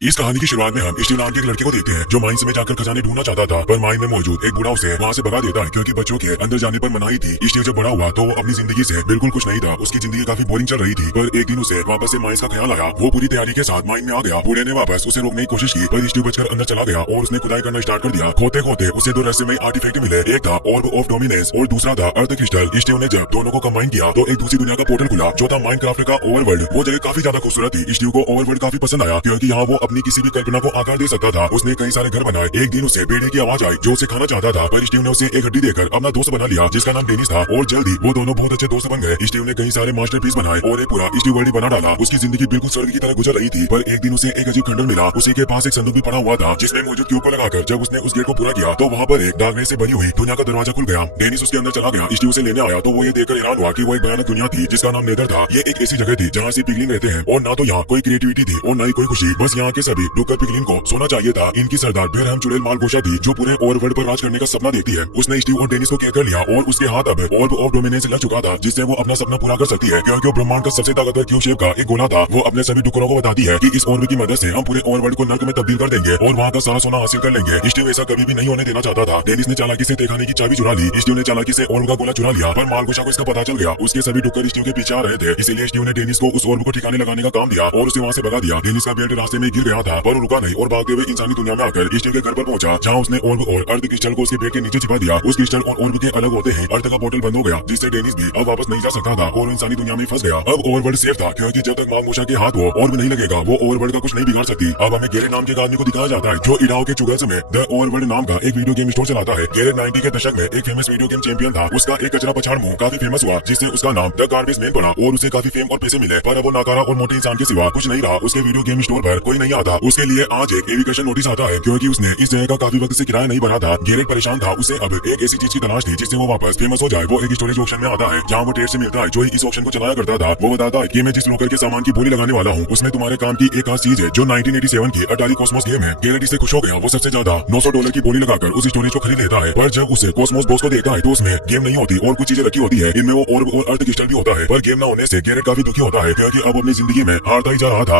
इस कहानी की शुरुआत में हम स्टीव नाम के एक लड़के को देखते हैं जो माइंस में जाकर खजाने ढूंढना चाहता था, पर माइन में मौजूद एक बूढ़ा उसे वहां से भगा देता है क्योंकि बच्चों के अंदर जाने पर मनाही थी। स्टीव जब बड़ा हुआ तो वो अपनी जिंदगी से बिल्कुल खुश नहीं था। उसकी जिंदगी काफी बोरिंग चल रही थी, पर एक दिन उसे वापस से माइंस का ख्याल आया। वो पूरी तैयारी के साथ माइन में आ गया। बूढ़े ने वापस उसे रोकने की कोशिश की, पर स्टीव बचकर अंदर चला गया और उसने खुदाई करना स्टार्ट कर दिया। खोते खोते उसे दो रहस्यमय आर्टिफैक्ट मिले। एक था ऑर्ब ऑफ डोमिनेंस और दूसरा था अर्थ क्रिस्टल। स्टीव ने जब दोनों को कंबाइन किया तो एक दूसरी दुनिया का पोर्टल खुला जो था माइनक्राफ्ट का ओवरवर्ल्ड। वो जगह काफी ज्यादा खूबसूरत थी। स्टीव को ओवरवर्ल्ड काफी पसंद आया क्योंकि यहाँ वो अपनी किसी भी कल्पना को आकार दे सकता था। उसने कई सारे घर बनाए। एक दिन उसे भेड़िए की आवाज आई जो उसे खाना चाहता था, पर स्टीव ने उसे एक हड्डी देकर अपना दोस्त बना लिया जिसका नाम डेनिस था और जल्दी वो दोनों बहुत अच्छे दोस्त बन गए। स्टीव ने कई सारे मास्टरपीस बनाए और एक पूरा स्टीव वर्ल्ड बना डाला। उसकी जिंदगी बिल्कुल स्वर्ग की तरह गुजर रही थी, पर एक दिन उसे एक अजीब खंडर मिला। उसी के पास एक संदूक भी पड़ा हुआ था जिसमें मौजूद क्यूब को लगाकर जब उसने उस गेट को पूरा किया तो वहाँ पर एक डार्कनेस से बनी हुई दुनिया का दरवाजा खुल गया। डेनिस उसके अंदर चला गया। स्टीव उसे लेने आया तो वो ये देखकर हैरान हुआ कि वो एक भयानक दुनिया थी जिसका नाम नेदर था। ये एक ऐसी जगह थी जहाँ से पिगलिन रहते हैं और ना तो यहाँ कोई क्रिएटिविटी थी और ना ही कोई खुशी। बस यहाँ के सभी डुक्कर पिगलिन को सोना चाहिए था। इनकी सरदार बेरहम चुड़ैल मालगोशा थी जो पूरे ओवरवर्ल्ड पर राज करने का सपना देखती है। उसने स्टीव और डेनिस को कैद कर लिया और उसके हाथ अब ऑर्ब ऑफ डोमिनेंस लग चुका था जिससे वो अपना सपना पूरा कर सकती है क्योंकि वो ब्रह्मांड का सबसे ताकतवर क्यूब शेप का एक गोला था। वो अपने सभी डुक्करों को बताती है कि इस ऑर्ब की मदद से हम पूरे ओवरवर्ल्ड को नर्क में तब्दील कर देंगे और वहाँ का सारा सोना हासिल कर लेंगे। स्टीव ऐसा कभी भी नहीं होने देना चाहता था। डेनिस ने चालाकी से तहखाने की चाबी चुरा ली। स्टीव ने चालाकी से ऑर्ब का गोला चुरा लिया, पर मालगोशा को इसका पता चल गया। उसके सभी डुक्कर स्टीव के पीछे आ रहे थे, इसीलिए स्टीव ने डेनिस को उस ऑर्ब को ठिकाने लगाने का काम दिया और उसे वहाँ से भगा दिया। डेनिस का बेल्ट रास्ते में गिर गया था, पर वो रुका नहीं और भागते हुए इंसानी दुनिया में आकर स्टीव के घर पर पहुंचा जहाँ उसने ऑर्ब और अर्थ क्रिस्टल को उसके पेट के नीचे छिपा दिया। उस क्रिस्टल और ऑर्ब के अलग होते ही अर्थ का पोर्टल बंद हो गया जिससे डेनिस भी अब वापस नहीं जा सकता था और इंसानी दुनिया में फंस गया। अब ओवरवर्ल्ड सेफ था क्योंकि जब तक मालगोशा के हाथ वो ऑर्ब नहीं लगेगा वो ओवरवर्ल्ड का कुछ नहीं बिगाड़ सकती। अब हमें गैरेट नाम के एक आदमी को दिखाया जाता है जो इडाओ के चुगल्स में द ओवरवर्ल्ड नाम का एक वीडियो गेम स्टोर चलाता है। गैरेट 90 के दशक में एक फेमस वीडियो गेम चैंपियन था। उसका एक कचरा पछाड़ मुंह काफी फेमस हुआ जिससे उसका नाम द गार्बेज मैन पड़ा और उसे काफी फेम और पैसे मिले, पर अब वो नाकारा और मोटे इंसान के सिवा कुछ नहीं रहा। उसके वीडियो गेम स्टोर पर कोई नहीं आता। उसके लिए आज एक एविक्शन नोटिस आता है क्योंकि उसने इस जगह का काफी वक्त से किराया नहीं भरा था। गैरेट परेशान था। उसे अब एक ऐसी चीज की तलाश थी जिससे वो वापस फेमस हो जाए। वो एक स्टोरेज ऑक्शन में आता है जहाँ वो ट्रेड से मिलता है जो इस ऑक्शन को चलाया करता था। वो बताता है कि मैं जिस ब्रोकर के सामान की बोली लगाने वाला हूँ उसमें तुम्हारे काम की एक खास चीज है जो 1987 की अटारी कॉस्मोस गेम है। गैरेट इससे खुश हो गया। वो सबसे ज्यादा $900 की बोली लगाकर उस स्टोरेज को खरीद लेता है, पर जब उसे कॉस्मोस बॉक्स को देखता है तो उसमें गेम नहीं होती और कुछ चीजें रखी होती है। इनमें वो ऑर्ब और अर्थ क्रिस्टल भी होता है, पर गेम न होने से गैरेट काफी दुखी होता है क्योंकि अब अपनी जिंदगी में हारता ही जा रहा था।